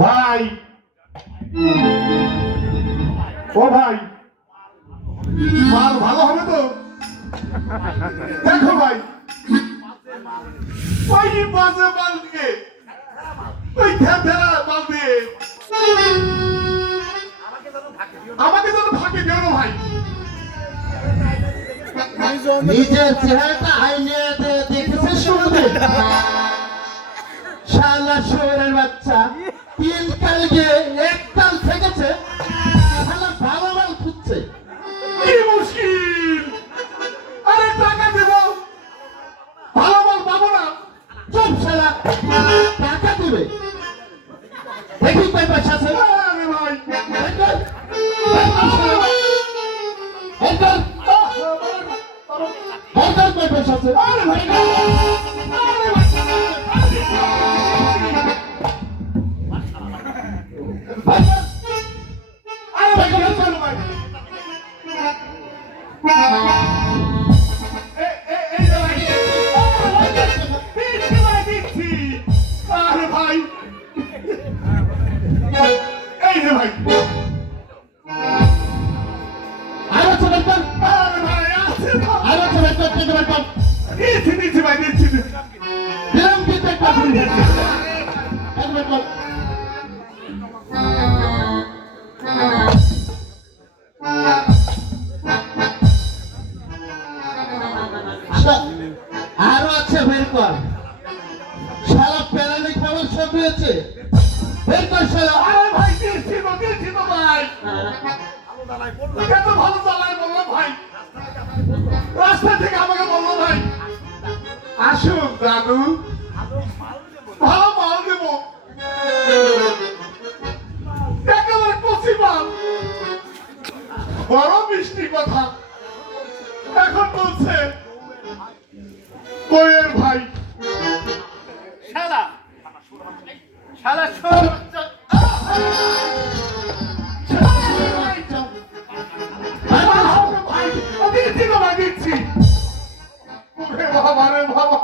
ভাই, ও ভাই, মাল ভালো হবে তো? দেখো ভাই, ওই বাজে মাল দিয়ে, ওই থেরা মাল দিয়ে আমাকে যেন ফাঁকি দিও না ভাই। নিজের চেহারাটা আইনে দেখেছে শুনবে শালা শহরের বাচ্চা 3 কাল গিয়ে 1 কাল থেকেছে শালা ভালো মাল খুঁজছে। কি মুশকিল! আরে টাকা দেব, ভালো মাল পাবো না। চুপ শালা, টাকা দিবে দেখি কয় পয়সা আছে। আরে ভাই, কয় পয়সা আছে। আরে ভাই, আরো আছে, বের কর শালা প্যারানি খাবার সব রয়েছে, বের কর শালা। আরে ভাই, দিচ্ছি তো ভাই। এত ভালো চালাই বললো ভাই, রাস্তা থেকে আমাকে বললো ভাই, আসুন দাদু, ভালো মাল দেবো, একেবারে কচি মাল, বড় মিষ্টি কথা। এখন বলছে বইয়ের ভাই, শালা শালা শোন দিচ্ছি বাবা রে বাবা,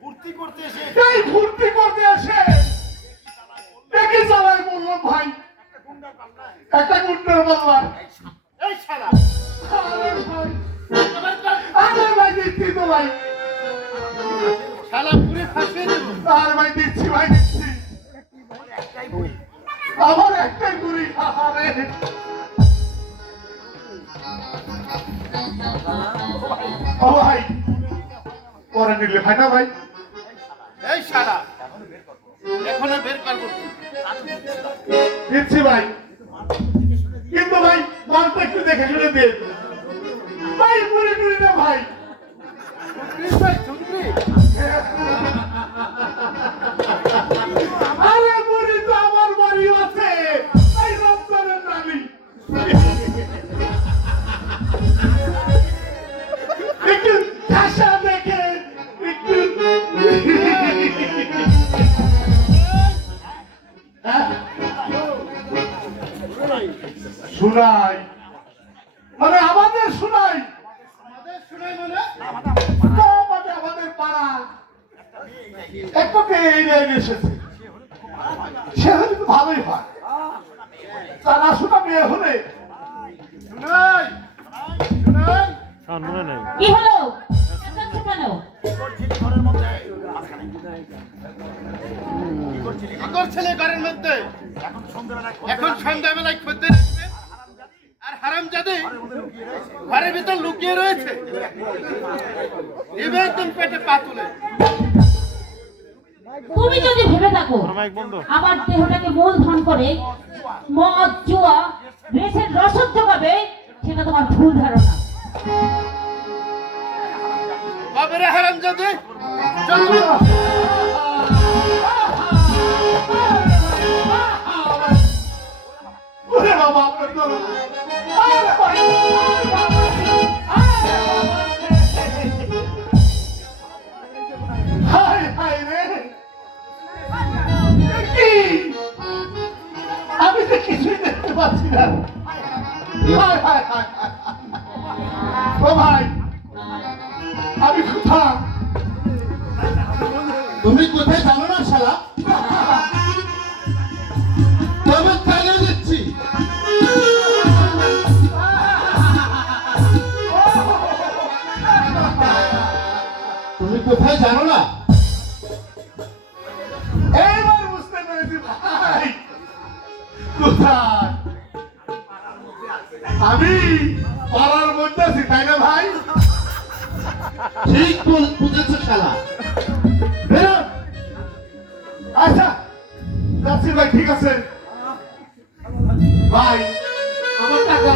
ফুর্তি করতে এসে এই ফুর্তি করতে আসে দেখে চালাই বললাম ভাই, একটা গুন্ডার বললাম। এই শালা আরে ভাই দিচ্ছি তো ভাই, শালা পুরে ফাঁসিয়ে দেব। আরে ভাই দিচ্ছি, ভাই দিচ্ছি, আমার একটাই গুড়ি। আরে ও ভাই, পরে নিলে ভাই না ভাই, এই শালা এখনো বের করবো। দিচ্ছি ভাই, কিন্তু ভাই মালটা একটু দেখে শুনে দিয়ে ভাই, পুরি টুরি না ভাই। আরে পুরি তো আমার বাড়ি আছে, এই রমজানের নালি। একটু ঠাসা দেখে একটু শুনাই, মানে আমাদের শুনাই, আমাদের শুনাই মানে আমাদের পাড়া একটা মেয়ে নিয়ে এসেছে, সে হলে তো ভালোই হয়, তারা শোনা মেয়ে হলে শুনাই শুনাই কি হলো? চেঁচাচ্ছ কেন? কি করছিলে ঘরের মধ্যে? এখন সন্ধ্যাবেলায় খদ্দের আসবে আর হারামজাদে ঘরের ভিতর লুকিয়ে রয়েছে, এবার একদম পেটে পা তুলে। তুমি যদি ভেবে থাকো আমার দেহটাকে মূলধন করে মদ জুয়া রেসের রসদ জোগাবে, সেটা তোমার ভুল ধারণা। বাবারে হারামজাদে যত ওরে বাবা, আপনার চলো। আরে ভাই, হায় হায় রে, কি আমি তো কিছুই দেখতে পাচ্ছি না। হায় হায় হায় হায়। ও ভাই, আমি কোথায়? তুমি কোথায় জানো না শালা? কোথায়? আমি পাড়ার মধ্যে আছি, তাই না ভাই? ঠিক বুঝেছো শালা। বেরো। আচ্ছা যাচ্ছি ভাই, ঠিক আছে ভাই। আমার টাকা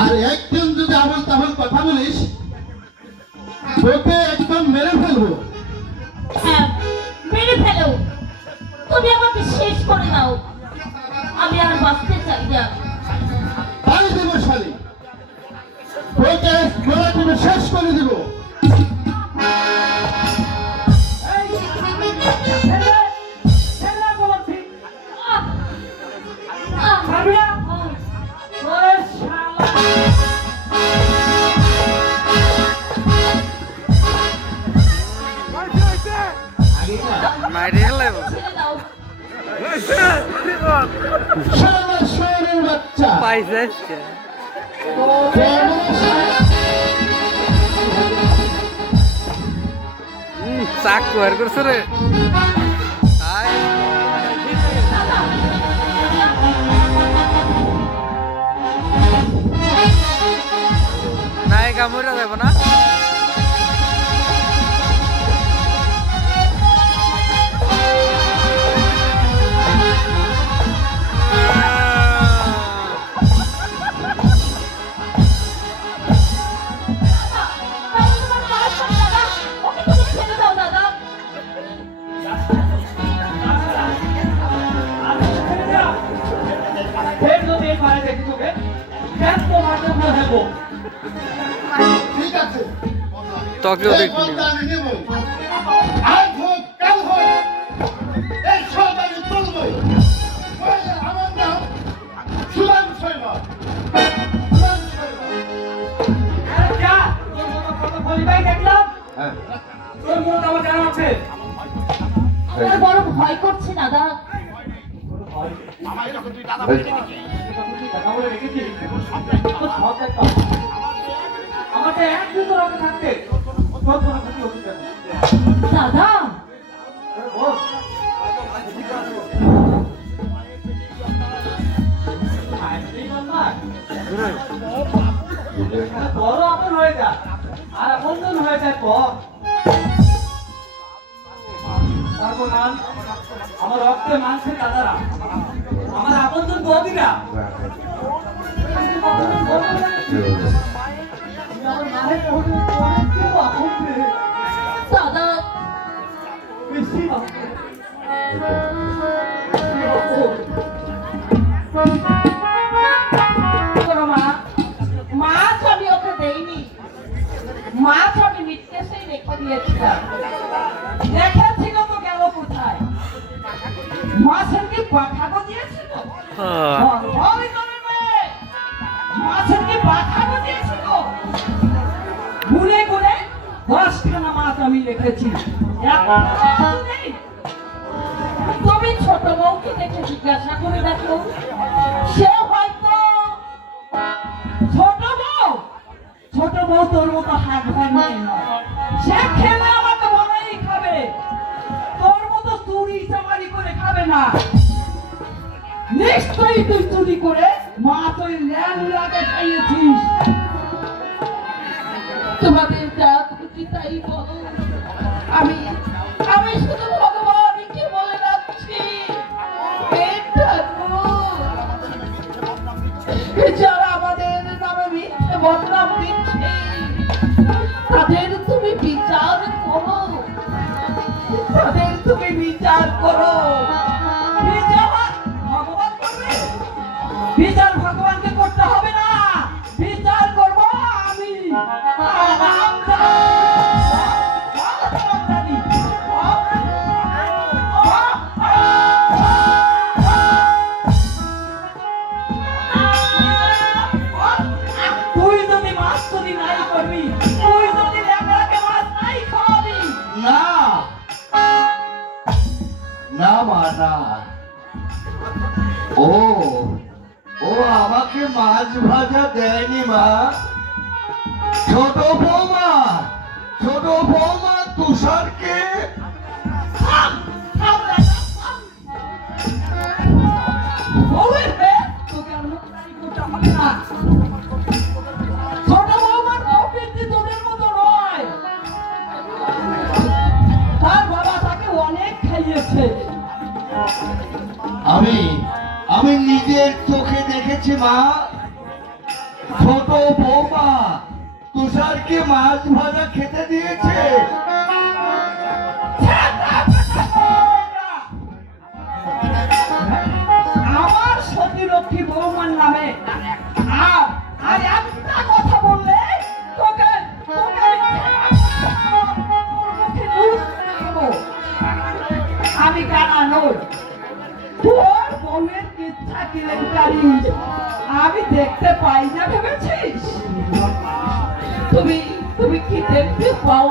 আর একদিন যদি আবল তাবল কথা বলিস তোকে একদম মেরে ফেলবো। হ্যাঁ, মেরে ফেলো, তুমি আমাকে শেষ করে দাও, আমি আর বাঁচতে চাই না। তাই দেবো শালি, তোকে গোলা টিপে শেষ করে দিব। ছেড়ে দাও। শালা শহরের বাচ্চা চাকু আর করছে রে আয় নায়িকা মরে যাবো না ঠিক আছে, তোকেও এই দেখি বলটা আমি নেব। আজ হোক কাল হোক এই সব আমি তুলবই। আমার নাম সুদান শৈবাল। সুদান শৈবাল। আমার বড় ভয় করছে দাদা। দাদা বড় আপন হয়ে যা আর আপন হয়ে যায় পর তারপর নাম আমার রক্তে মাংসের দাদারা আমার আপনজন বৌদিরা আমার মায়ের কেউ আপন দাদা বেশি মাছ আমি ওকে দেইনি, মাছ আমি মিটকেসেই রেখে দিয়েছিলাম। দেখেছিল তো গেল কোথায়? মাছের কি পাঠাবো দিয়েছিল? মাছের কি পাঠাবো দিয়েছিল? গুনে গুনে 10খানা মাছ আমি রেখেছি, একটা মাছও নেই। তুমি ছোট বউকে দেখে জিজ্ঞাসা করে দেখো, সে হয়তো ছোট বউ তোর মতো হাত ভাঙে নয়, সে খেলে আমাকে মনেই খাবে, তোর মতো চুরি চামারি করে খাবে না। নিশ্চয়ই তুই চুরি করে মাছ ওই ল্যাংড়াকে খাইয়েছিস। তোমাদের যা খুশি তাই বলো, আমি আমি শুধু ভগবানকে বলে রাখছি, হে ঠাকুর, যারা আমাদের নামে মিথ্যে বদনাম দিচ্ছে তাদের তুমি বিচার করো, তাদের তুমি বিচার করো। বিচার ভগবান করবে? বিচার ভগবানকে করতে হবে না, বিচার করবো আমি। তুই যদি মাছ চুরি নাই করবি, তুই যদি ল্যাংড়াকে মাছ নাই খাওয়াবি, না না মা না। ও ও আমাকে মাছ ভাজা দেয়নি মা। ছোট বৌমা তুষারকে ওরে হে, তোকে আর মুখটাই করতে হবে না। ছোট বৌমার প্রকৃতি তোদের মতো নয়। তার বাবা তাকে অনেক খাইয়েছে। আমি নিজের চোখে দেখেছি মা। ছোট বৌমা তুষারকে মাছ ভাজা খেতে দিয়েছে। আমার সতীলক্ষ্মী বৌমার নামে আর একটা কথা বললে তোকে আমি কানা নই। তোর বউয়ের ইচ্ছা কেলেঙ্কারি আমি দেখতে পাই না ভেবেছিস? তুমি কি দেখতে পাও?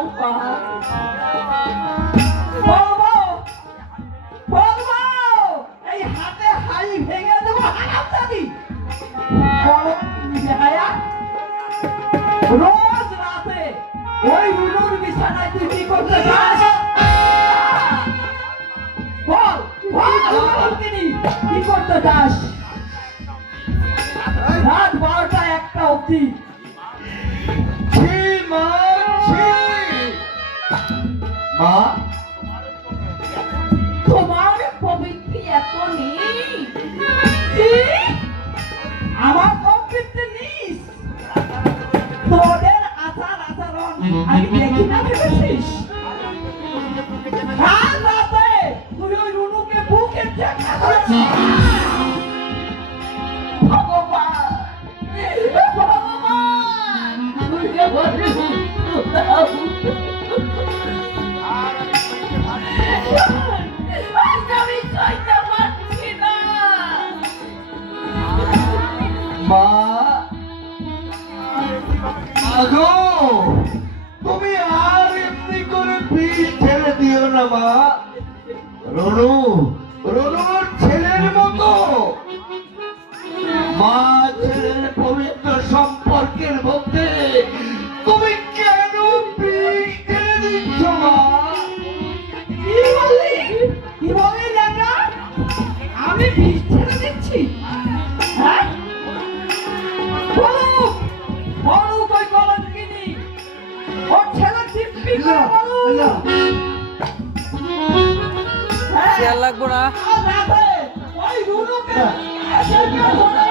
এই হাতে হাড়ি ভেঙে দেবো হারামজাদি। রোজ রাতে ওই রুনুর বিছানায় তুই কি করতে যাস? বল কি করতে যাস? রাত 12টা 1টা অবধি ছি মা, ছি। মা তোমার প্রবৃত্তি এত নেই? আমার প্রবৃত্তি নিস? তোদের আচরণ আমি দেখি না ভেবেছিস? কাল রাতে তুই ওই রুনুকে বুকে চেপে ধরেছিস। ভগবান, তুই আমার মৃত্যু দাও। আমি চাইতে পারছি না। মা আগো, তুমি আর এমনি করে পিঠ ঠেলে দিও না মা। রনুর ছেলের মতো। মা ছেলের পবিত্র সম্পর্কের মধ্যে তুমি কেন পিঠ ঠেলে দিচ্ছ মা? কি বললি ল্যাংড়া? আমি বিষ ছেড়ে দিচ্ছি? হ্যাঁ? বলুক ওই কলঙ্কিনী, ওর ছেলে দিব্যি করে বলুক। হ্যাঁ, শেয়ার লাগবো না। কাল রাতে ওই রুনুকে এসে ধরে